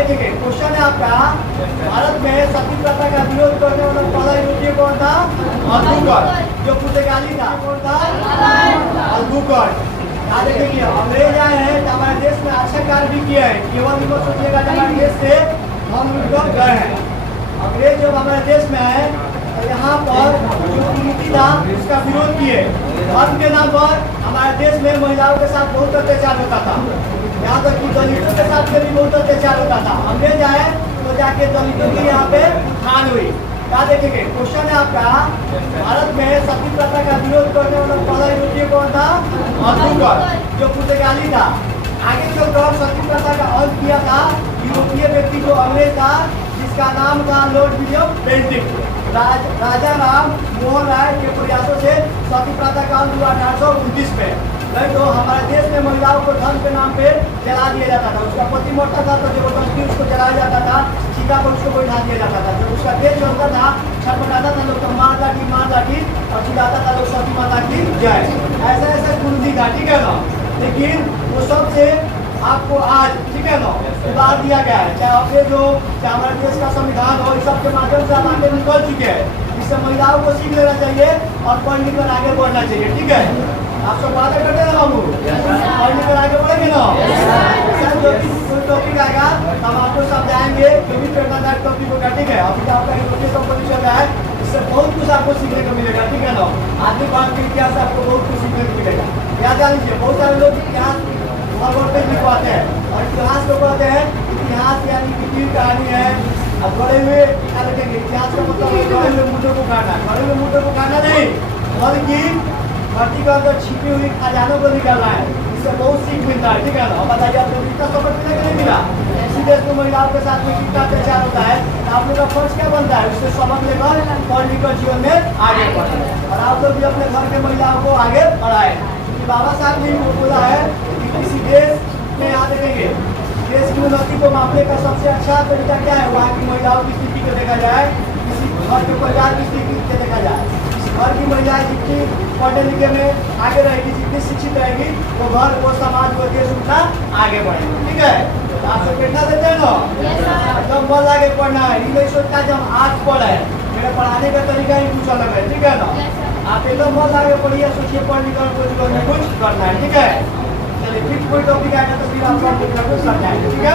Question है आपका, भारत में सती प्रथा का विरोध करने वाला पहला यूरोपीय कौन था? अल्बुकर्क। जो पुर्तगाली था कौन था? अल्बुकर्क। यहाँ देखिए अंग्रेज आए हैं तो हमारे देश में अच्छा कार्य भी किया है। केवल भी मत सोचिएगा हमारे देश से हम लोग गए हैं। अंग्रेज जब हमारे देश में आए तो यहाँ पर जो नीति था उसका विरोध किए। धर्म के नाम पर हमारे देश में महिलाओं के साथ बहुत अत्याचार होता था। यहाँ तक कि दलितों के साथ में भी बहुत अत्याचार होता था। अंग्रेज आए तो जाके दलितों की यहाँ पे उत्थान हुई। क्या देखेंगे क्वेश्चन है आपका, भारत में सती प्रथा का विरोध करने वाला पहला यूरोपीय कौन था? अल्बुकर्क। जो पुर्तगाली था। आगे चलकर सती प्रथा का अंत किया था यूरोपीय व्यक्ति जो अंग्रेज था, जिसका नाम था लॉर्ड विलियम बेंटिक। राजा राम मोहन राय के प्रयासों से सती प्रथा का अंत हुआ 1829 में। नहीं तो हमारे देश में महिलाओं को धर्म के नाम पे जला दिया जाता था। उसका पति मरता था तो जबरदस्ती उसको जलाया जाता था, चिता पर उसको बैठा दिया जाता था। जब उसका देश जलता था, छटपटाता था लोग तो मार लाठी और चिल्लाता था लोग सती माता की जय। ऐसा ऐसा कुंडी था, ठीक है ना। लेकिन वो सबसे आपको आज, ठीक है ना, सुधार दिया गया है। चाहे अंग्रेज हो, चाहे हमारे देश का संविधान हो, इस सब के माध्यम से हम आगे निकल चुके हैं। इससे महिलाओं को सीख लेना चाहिए और पढ़ लिख कर आगे बढ़ना चाहिए, ठीक है। आप सब बातें करते हैं हम पढ़ लिख कर आगे बढ़ेंगे ना। जो भी कोई टॉपिक आएगा हम आपको समझाएंगे, जो भी प्रेरणादायक टॉपिक होगा, ठीक है। अभी तो आपका यूरोपीय कंपनी चल रहा है, इससे बहुत कुछ आपको सीखने को मिलेगा, ठीक है ना। आधुनिक भारत के इतिहास से आपको बहुत कुछ सीखने को मिलेगा। याद जान लीजिए, बहुत सारे लोग इतिहास भगवत पे लिखवाते हैं और इतिहास को कहते हैं इतिहास यानी कि वीर कहानी है। अब गड़े हुए क्या लिखेंगे? इतिहास का मतलब है गड़े हुए मुद्दों को खाना। गड़े हुए मुद्दों को खाना नहीं, बल्कि धरती का अंदर छिपी हुई खजानों को निकालना है। इससे बहुत सीख मिलता है, ठीक है ना। बताइए आपको कितना सबक मिला कि नहीं मिला? इसी देश में महिलाओं के साथ में कितना अत्याचार होता है, आप लोग का फर्ज क्या बनता है? उससे सबक लेकर पढ़ लिख कर जीवन में आगे बढ़े और आप लोग भी अपने घर के महिलाओं को आगे बढ़ाए। बाबा साहब ने बोला है कि किसी देश में यहाँ देखेंगे देश की उन्नति को मापने का सबसे अच्छा तरीका क्या है? वहाँ की महिलाओं की स्थिति को देखा जाए, किसी घर के परिवार की स्थिति को देखा जाए। घर की महिलाएं जितनी पढ़ने लिखे में आगे रहेगी, जितनी शिक्षित रहेगी, वो घर, वो समाज, वो देश उतना आगे बढ़ेगा, ठीक है। तो आप सब प्रेरणा देते हैं ना, एकदम मन आगे पढ़ना है। ये नहीं सोचता जब हम आज पढ़े, मेरा पढ़ाने का तरीका ही कुछ अलग है, ठीक है ना। आप एकदम मन आगे पढ़िए, सोचिए पढ़ लिख कर कुछ करना है, ठीक है। चलिए फिर कोई टॉपिक आएगा तो फिर आप सब समझाएंगे, ठीक है।